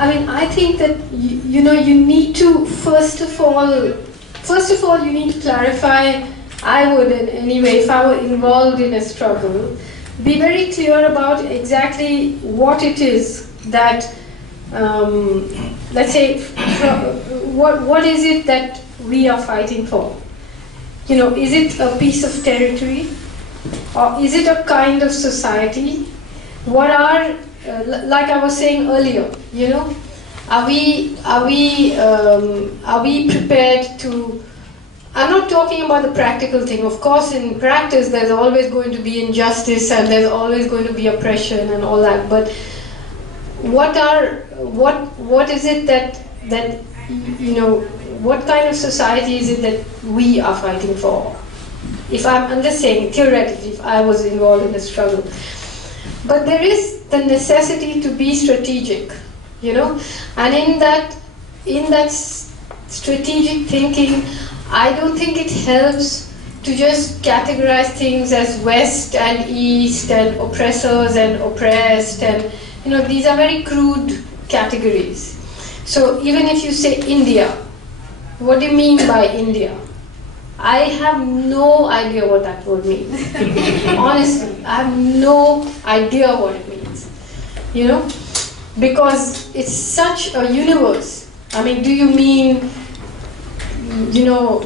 I mean, I think that you know, you need to first of all you need to clarify. I would, anyway, if I were involved in a struggle, be very clear about exactly what it is that, let's say, what is it that we are fighting for? You know, is it a piece of territory, or is it a kind of society? What are, like I was saying earlier, you know, are we prepared to? I'm not talking about the practical thing. Of course, in practice, there's always going to be injustice and there's always going to be oppression and all that. But what is it that you know? What kind of society is it that we are fighting for? I'm just saying theoretically, if I was involved in a struggle, but there is the necessity to be strategic, you know, and in that strategic thinking, I don't think it helps to just categorize things as West and East and oppressors and oppressed, and you know, these are very crude categories. So even if you say India, what do you mean by India? I have no idea what that word means. Honestly, I have no idea what it means. You know, because it's such a universe. I mean, do you mean, you know,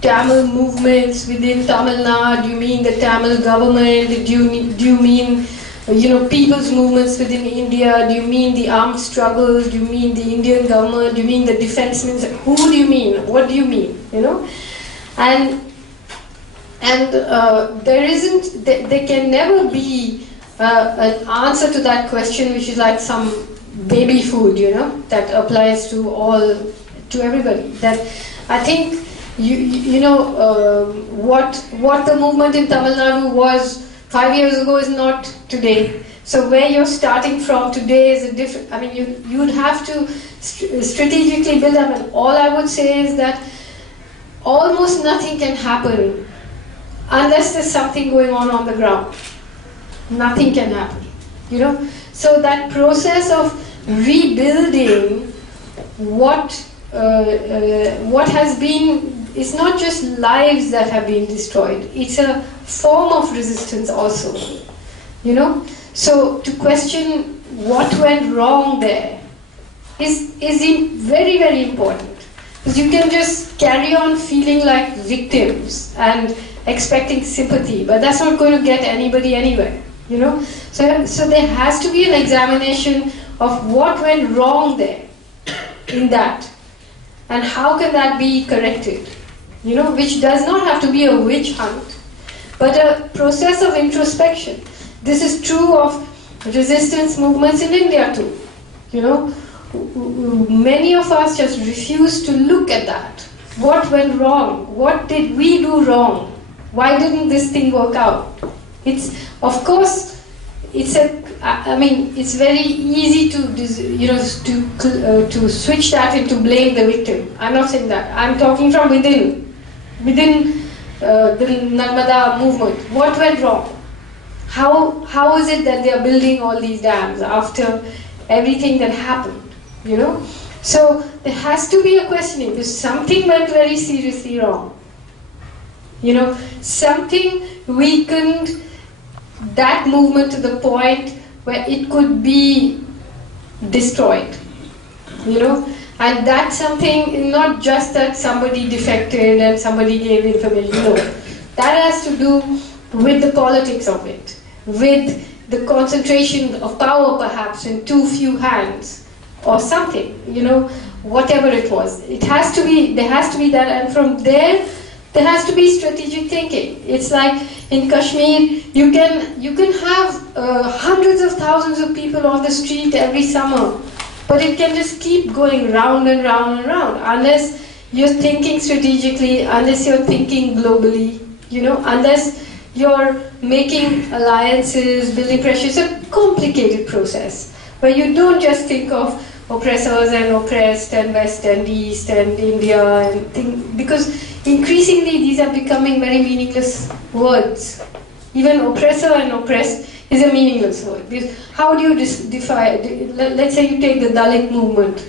Tamil movements within Tamil Nadu? Do you mean the Tamil government? Do you mean, you know, people's movements within India? Do you mean the armed struggles? Do you mean the Indian government? Do you mean the defense minister? Who do you mean? What do you mean? You know, and there can never be an answer to that question, which is like some baby food, you know, that applies to everybody. That I think you know what the movement in Tamil Nadu was 5 years ago is not today. So where you're starting from today is a different. I mean, you would have to strategically build up. And all I would say is that almost nothing can happen unless there's something going on the ground. Nothing can happen, you know. So that process of rebuilding what has been, it's not just lives that have been destroyed, it's a form of resistance also, you know. So to question what went wrong there is very, very important, because you can just carry on feeling like victims and expecting sympathy, but that's not going to get anybody anywhere, you know. So there has to be an examination of what went wrong there in that, and how can that be corrected, you know, which does not have to be a witch hunt, but a process of introspection. This is true of resistance movements in India too, you know. Many of us just refuse to look at that. What went wrong? What did we do wrong? Why didn't this thing work out? It's, of course, I mean, it's very easy to, you know, to switch that into blame the victim. I'm not saying that. I'm talking from within the Narmada movement. What went wrong? How is it that they are building all these dams after everything that happened? You know, so there has to be a questioning, because something went very seriously wrong. You know, something weakened that movement to the point where it could be destroyed, you know. And that's something, not just that somebody defected and somebody gave information, no. That has to do with the politics of it, with the concentration of power perhaps in too few hands, or something, you know, whatever it was. There has to be that, and from there has to be strategic thinking. It's like in Kashmir, you can have hundreds of thousands of people on the street every summer, but it can just keep going round and round and round unless you're thinking strategically, unless you're thinking globally, you know, unless you're making alliances, building pressure. It's a complicated process where you don't just think of oppressors and oppressed and West and East and India and things, because increasingly these are becoming very meaningless words. Even oppressor and oppressed is a meaningless word. Because how do you define? Let's say you take the Dalit movement.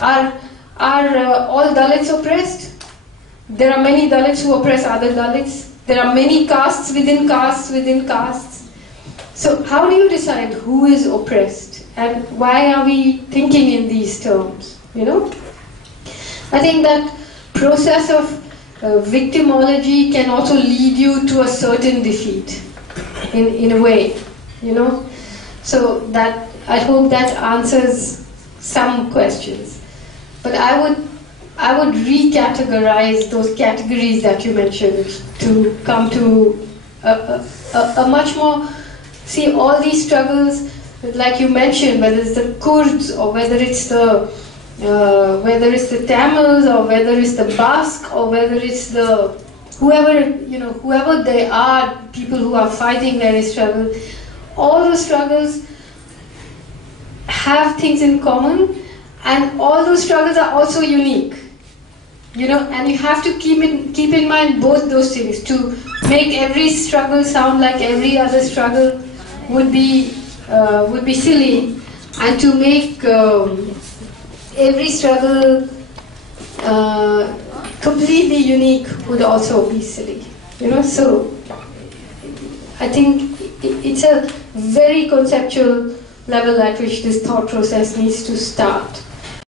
Are all Dalits oppressed? There are many Dalits who oppress other Dalits. There are many castes within castes within castes. So how do you decide who is oppressed? And why are we thinking in these terms? You know? I think that process of victimology can also lead you to a certain defeat, in a way, you know. So that I hope that answers some questions. But I would recategorize those categories that you mentioned to come to a much more. See, all these struggles, like you mentioned, whether it's the Kurds or whether it's the Tamils or whether it's the Basque or whether it's the whoever they are, people who are fighting various struggles, all those struggles have things in common, and all those struggles are also unique. You know, and you have to keep in mind both those things. To make every struggle sound like every other struggle would be silly, and to make every struggle completely unique would also be silly. You know, so I think it's a very conceptual level at which this thought process needs to start.